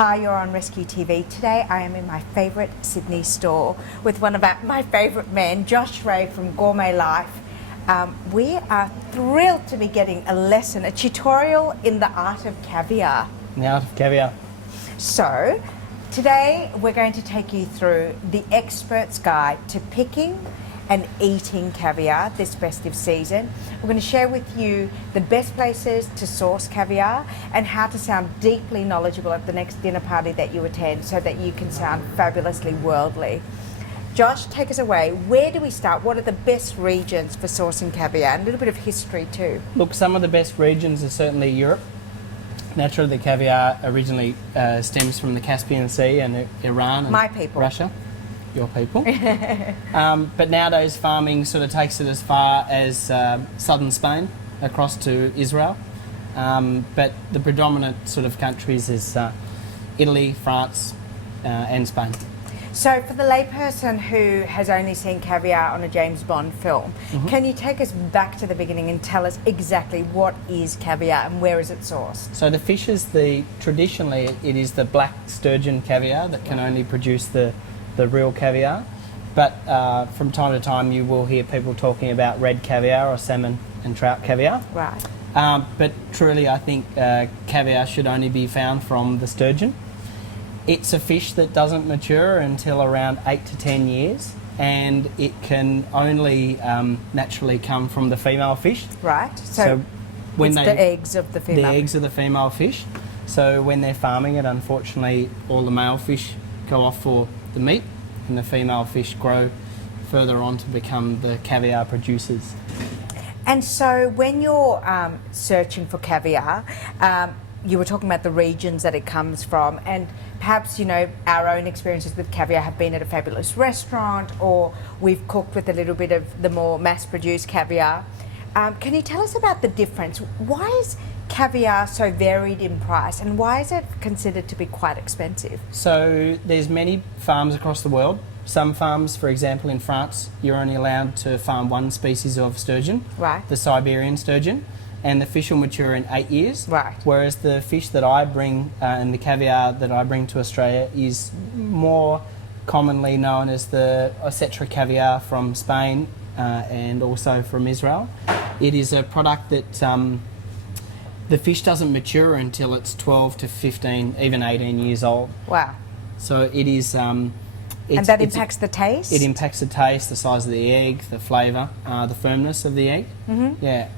Hi, you're on Rescue TV. Today I am in my favourite Sydney store with one of my favourite men, Josh Ray from Gourmet Life. We are thrilled to be getting a lesson, a tutorial in the art of caviar. The art of caviar. So, today we're going to take you through the expert's guide to picking and eating caviar this festive season. We're going to share with you the best places to source caviar and how to sound deeply knowledgeable at the next dinner party that you attend so that you can sound fabulously worldly. Josh, take us away. Where do we start? What are the best regions for sourcing caviar? And a little bit of history too. Look, some of the best regions are certainly Europe. Naturally, the caviar originally stems from the Caspian Sea and Iran and My people. Russia. Your people. But nowadays farming sort of takes it as far as southern Spain across to Israel. But the predominant sort of countries is Italy, France and Spain. So for the layperson who has only seen caviar on a James Bond film, can you take us back to the beginning and tell us exactly what is caviar and where is it sourced? So the fish is traditionally it is the black sturgeon caviar that can only produce the real caviar, but from time to time you will hear people talking about red caviar or salmon and trout caviar. Right. But truly I think caviar should only be found from the sturgeon. It's a fish that doesn't mature until around 8 to 10 years, and it can only naturally come from the female fish. Right. So when it's the eggs of the female. The eggs of the female fish. So when they're farming it, unfortunately all the male fish go off for the meat, and the female fish grow further on to become the caviar producers. And so when you're searching for caviar, you were talking about the regions that it comes from, and perhaps, you know, our own experiences with caviar have been at a fabulous restaurant, or we've cooked with a little bit of the more mass-produced caviar. Can you tell us about the difference? Why is caviar so varied in price, and why is it considered to be quite expensive? So there's many farms across the world. Some farms, for example in France, you're only allowed to farm one species of sturgeon, right, the Siberian sturgeon, and the fish will mature in 8 years. Right. Whereas the fish that I bring and the caviar that I bring to Australia is more commonly known as the Osetra caviar from Spain and also from Israel. It is a product that the fish doesn't mature until it's 12 to 15, even 18 years old. Wow. So it is... and that impacts the taste? It impacts the taste, the size of the egg, the flavour, the firmness of the egg. Yeah.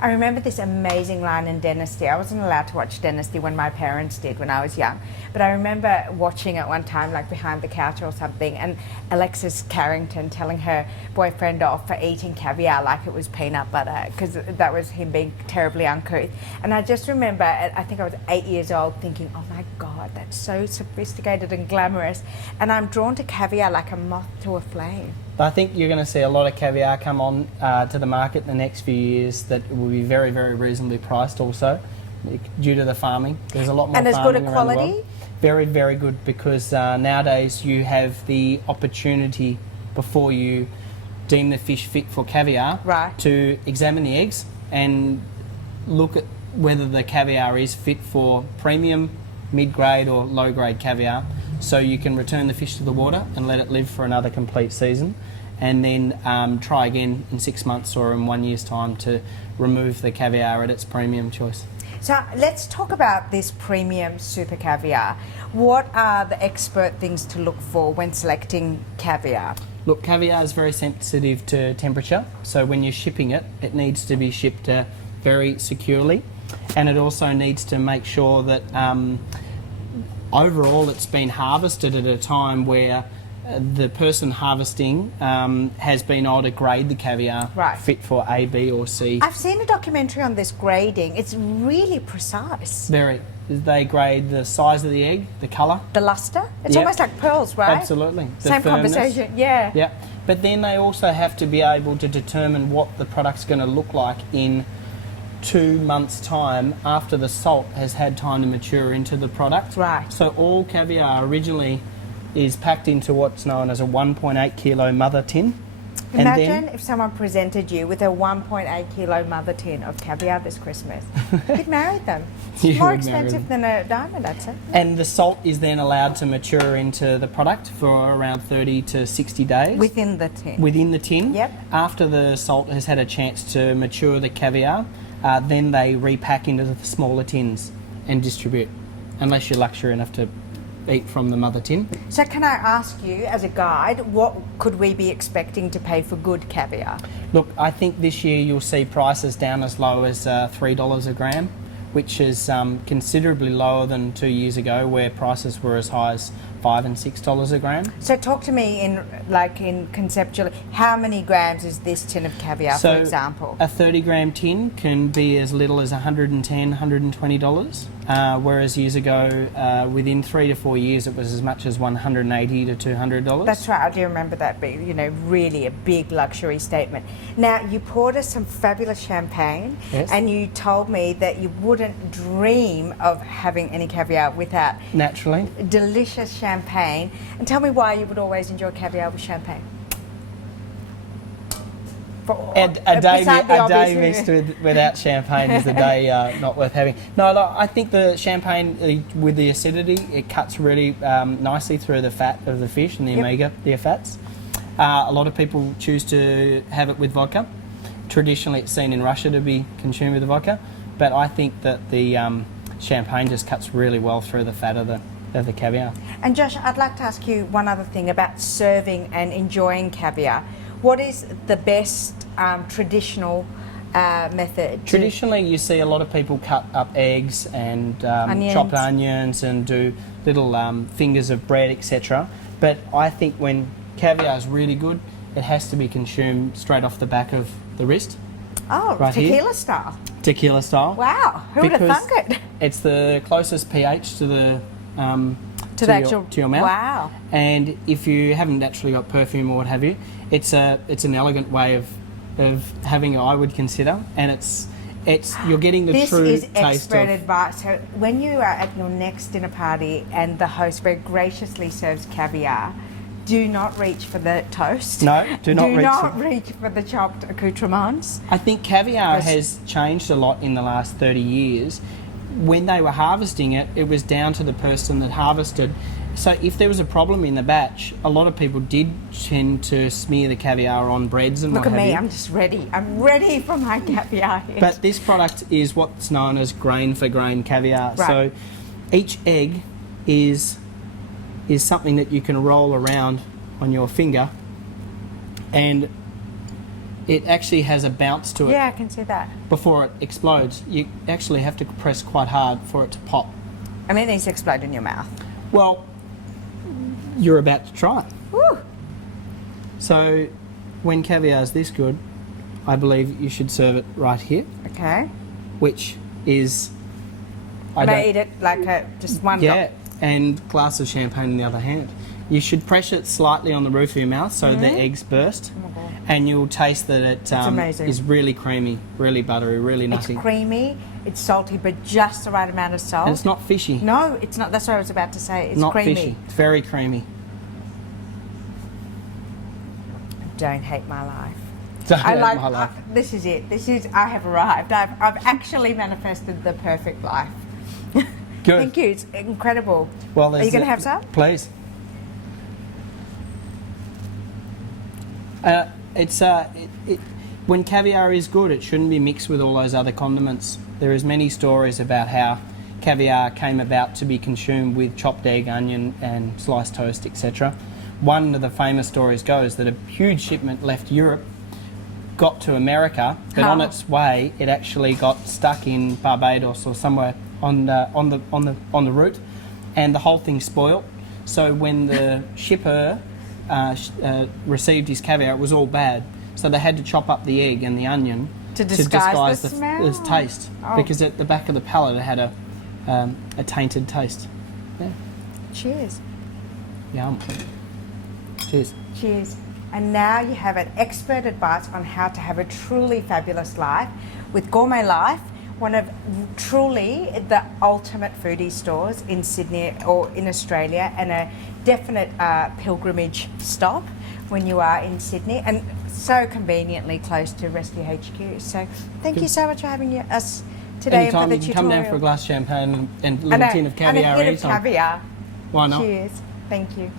I remember this amazing line in Dynasty. I wasn't allowed to watch Dynasty when my parents did when I was young, but I remember watching it one time, like behind the couch or something, and Alexis Carrington telling her boyfriend off for eating caviar like it was peanut butter, because that was him being terribly uncouth. And I just remember, I think I was 8 years old, thinking, oh my God, that's so sophisticated and glamorous. And I'm drawn to caviar like a moth to a flame. I think you're going to see a lot of caviar come on to the market in the next few years that will be very, very reasonably priced also, due to the farming. There's a lot more farming around the world. And as good a quality? Very, very good, because nowadays you have the opportunity before you deem the fish fit for caviar, right, to examine the eggs and look at whether the caviar is fit for premium, mid-grade or low-grade caviar. So you can return the fish to the water and let it live for another complete season, and then try again in 6 months or in 1 year's time to remove the caviar at its premium choice. So let's talk about this premium super caviar. What are the expert things to look for when selecting caviar? Look, caviar is very sensitive to temperature, so when you're shipping it, it needs to be shipped very securely, and it also needs to make sure that overall it's been harvested at a time where the person harvesting has been able to grade the caviar, right, fit for A, B or C. I've seen a documentary on this grading. It's really precise. Very. They grade the size of the egg, the colour. The lustre? It's almost like pearls, right? Absolutely. The Same firmness. conversation, yeah. Yeah. But then they also have to be able to determine what the product's going to look like in 2 months' time after the salt has had time to mature into the product. Right. So all caviar originally is packed into what's known as a 1.8 kilo mother tin. And then- Imagine if someone presented you with a 1.8 kilo mother tin of caviar this Christmas. You'd marry them. It's You more would marry expensive than a diamond, I'd say. And the salt is then allowed to mature into the product for around 30 to 60 days. Within the tin. Within the tin. Yep. After the salt has had a chance to mature the caviar, then they repack into the smaller tins and distribute, unless you're luxury enough to eat from the mother tin. So can I ask you, as a guide, what could we be expecting to pay for good caviar? Look, I think this year you'll see prices down as low as $3 a gram, which is considerably lower than 2 years ago, where prices were as high as $5 and $6 a gram. So talk to me in conceptually, how many grams is this tin of caviar, So for example? a 30 gram tin can be as little as $110, $120, whereas years ago, within 3 to 4 years, it was as much as $180 to $200. That's right, I do remember that being, really a big luxury statement. Now, you poured us some fabulous champagne, Yes. and you told me that you wouldn't dream of having any caviar without Naturally. delicious champagne. And tell me why you would always enjoy caviar with champagne. A day beside the obvious- mixed without champagne is a day not worth having. No, look, I think the champagne with the acidity, it cuts really nicely through the fat of the fish and the omega, the fats. A lot of people choose to have it with vodka. Traditionally, it's seen in Russia to be consumed with the vodka, but I think that the champagne just cuts really well through the fat of the caviar. And Josh, I'd like to ask you one other thing about serving and enjoying caviar. What is the best traditional method? Traditionally, you see a lot of people cut up eggs and chopped onions and do little fingers of bread, etc. But I think when caviar is really good, it has to be consumed straight off the back of the wrist. Oh, right tequila here. style. Tequila style. Wow, who would have Because thunk it? It's the closest pH to the To the actual to your mouth. Wow. And if you haven't actually got perfume or what have you, it's an elegant way of having it, I would consider, and it's you're getting the This true is taste expert of. advice. So when you are at your next dinner party and the host very graciously serves caviar, do not reach for the toast. No, do not reach for the chopped accoutrements. I think caviar Because- has changed a lot in the last 30 years. When they were harvesting it, it was down to the person that harvested. So if there was a problem in the batch, a lot of people did tend to smear the caviar on breads and Look what at have me, you. I'm just ready. I'm ready for my caviar hit. But this product is what's known as grain for grain caviar. Right. So each egg is something that you can roll around on your finger, and it actually has a bounce to it. Yeah, I can see that. Before it explodes. You actually have to press quite hard for it to pop. I mean, it needs to explode in your mouth. Well, you're about to try it. Woo! So when caviar is this good, I believe you should serve it right here, Okay. which is... And I eat it like just one Yeah, and glass of champagne in the other hand. You should pressure it slightly on the roof of your mouth so the eggs burst, and you'll taste that it amazing. is really creamy, really buttery, really nutty. It's creamy, it's salty, but just the right amount of salt. And it's not fishy. No, it's not. That's what I was about to say. It's not creamy. fishy. It's very creamy. Don't hate my life. Don't I hate like. my life. This is it. I have arrived. I've actually manifested the perfect life. Good. Thank you. It's incredible. Well, Are you going to have some? Please. When caviar is good, it shouldn't be mixed with all those other condiments. There is many stories about how caviar came about to be consumed with chopped egg, onion and sliced toast, etc. One of the famous stories goes that a huge shipment left Europe, got to America, but on its way it actually got stuck in Barbados or somewhere on the route, and the whole thing spoilt. So when the shipper received his caviar, it was all bad. So they had to chop up the egg and the onion To disguise the smell? the taste, because at the back of the palate it had a tainted taste. Yeah. Cheers. Yum. Cheers. Cheers. And now you have an expert advice on how to have a truly fabulous life with Gourmet Life, one of truly the ultimate foodie stores in Sydney or in Australia, and a definite pilgrimage stop when you are in Sydney. And so conveniently close to Rescue HQ. So thank you so much for having us today Anytime and for the you can come tutorial. down for a glass of champagne and a little tin of caviar and a hit of anytime. caviar. Why not? Cheers. Thank you.